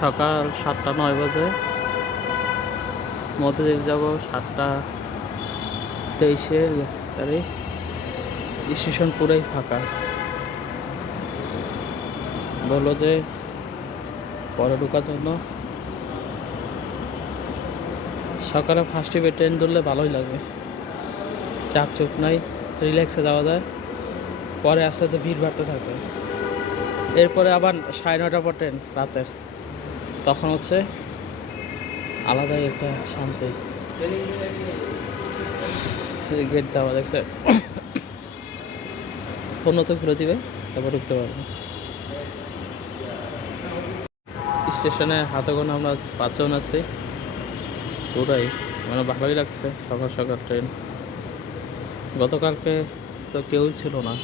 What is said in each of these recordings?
সকাল 7:09 বাজে, মতিঝিল যাব 7:23 তারিখ। স্টেশন পুরাই ফাঁকা, বললো যে পরে ঢোকার জন্য। সকালে ফার্স্ট টিপে ট্রেন ধরলে ভালোই লাগবে, চাপ চুপ নাই, রিল্যাক্সে যাওয়া যায়। পরে আস্তে আস্তে ভিড় বাড়তে থাকবে। এরপরে আবার 9:30 পর ট্রেন রাতের, তখন হচ্ছে আলাদাই একটা শান্তি। গেট দেওয়া দেখছে, উন্নত খুলে দিবে, তারপর ঢুকতে পারবে। স্টেশনে হাতে গোনা আমরা 5 জন আছি। পুরাই মানে ভালোই লাগছে, সকাল সকাল ট্রেন। গতকালকে তো কেউই ছিল না,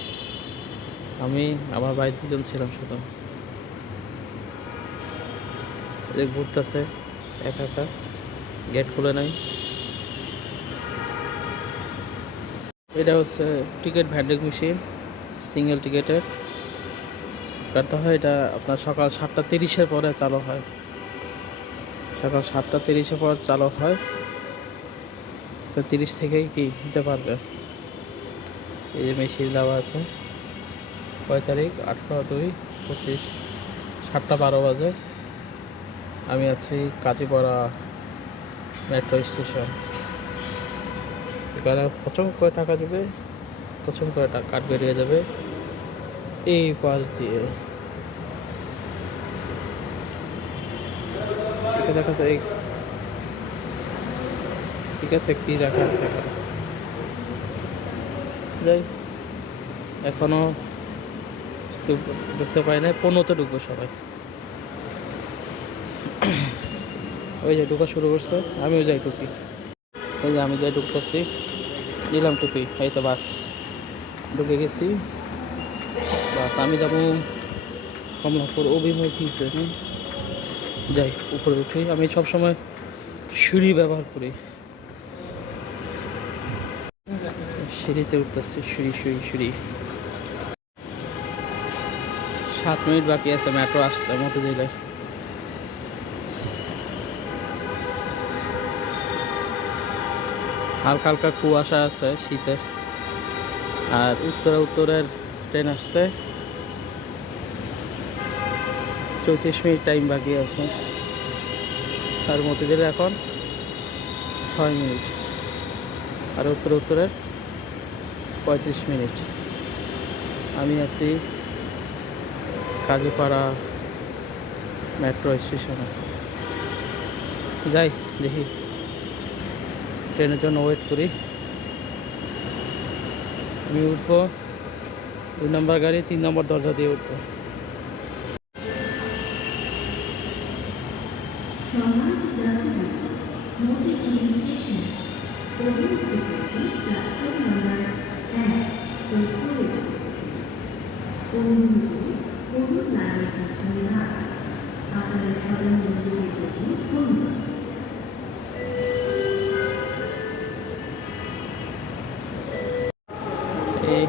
আমি আমার ভাই 2জন ছিলাম শুধু। যে ঘুরতেছে একা একা, গেট খুলে নাই। এটা হচ্ছে টিকিট ভ্যান্ডিং মেশিন, সিঙ্গেল টিকিটের কাটতে হয়। এটা আপনার সকাল 7:30 পরে চালু হয়, সকাল 7:30 পর চালু হয়। তো 30 থেকেই কি দিতে পারবে। এই যে মেশিন দেওয়া আছে। কয় তারিখ? 18/2/25, 7:12 বাজে। আমি আছি কাজীপাড়া মেট্রো স্টেশন। এখানে প্রচুর করে টাকা দেবে, প্রচুর করে টাকা কাট বেরিয়ে যাবে এই পাশ দিয়ে। দেখা যায় ঠিক আছে, কি দেখা আছে যাই। এখনো ঢুকতে পারি না, 15তে ঢুকবো সবাই। ওই যে ঢুকা শুরু করছে, আমিও যাই ঢুকি। এই যে আমি যাই ঢুকতেছি, নিলাম টুপি, এই তো বাস ঢুকে গেছি। বাস আমি যাবো কমলাপুর অভিমুখী ট্রেনে। যাই উপরে উঠি। আমি সবসময় সিঁড়ি ব্যবহার করি, সিঁড়িতে উঠতেছি, সিঁড়ি সিঁড়ি সিঁড়ি। 7 মিনিট বাকি আছে মেট্রো আসতে মতিঝিলে। হালকা হালকা কুয়াশা আছে শীতের। আর উত্তরের ট্রেন আসতে 34 মিনিট টাইম বাকি আছে। আর মতিঝিলে এখন 6 মিনিট, আর উত্তরের 35 মিনিট। আমি আছি কাজীপাড়া মেট্রো স্টেশনে। যাই দেখি, ট্রেনের জন্য ওয়েট করি। আমি উঠবো 2 নম্বর গাড়ি, 3 নম্বর দরজা দিয়ে উঠবো। এই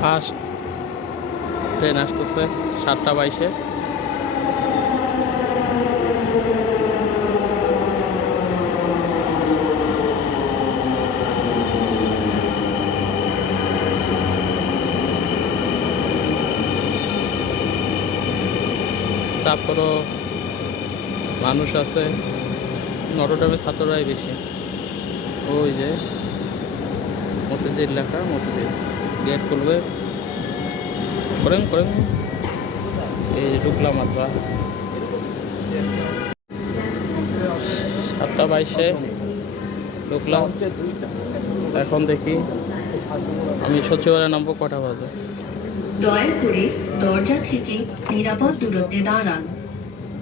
ফার্স্ট ট্রেন আসতেছে 7:22-এ। তারপরও মানুষ আছে, নটরডেমের ছাত্ররাই বেশি। ওই যে মতিঝিল লেখা, মতিঝিল গেট খুলবে, করেন করেন। এই যে ঢুকলাম মাত্র 7:22-এ ঢুকলাম। এখন দেখি আমি সচিবালয়ে নামবো কটা বাজে। দয়া করে দরজা থেকে নিরাপদ দূরত্বে দাঁড়ান।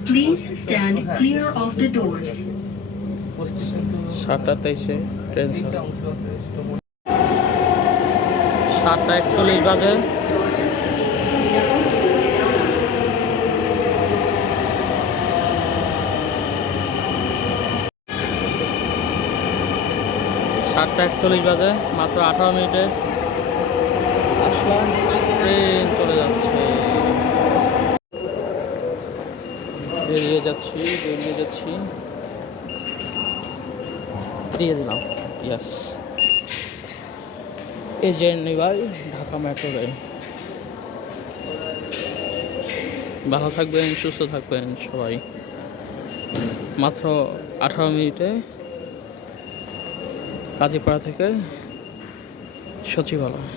Please stand clear of the doors. 7:23-এ ট্রেন ছাড়ে। 7:41 বাজে। মাত্র 18 মিনিটে আসলাম, ট্রেন চলে যাচ্ছে। বেরিয়ে যাচ্ছি দিয়ে দিলাম ইয়াস। এই journey by Dhaka metro rail. ভালো থাকবেন, সুস্থ থাকবেন সবাই। মাত্র 18 মিনিটে কাজীপাড়া থেকে সচিবালয়।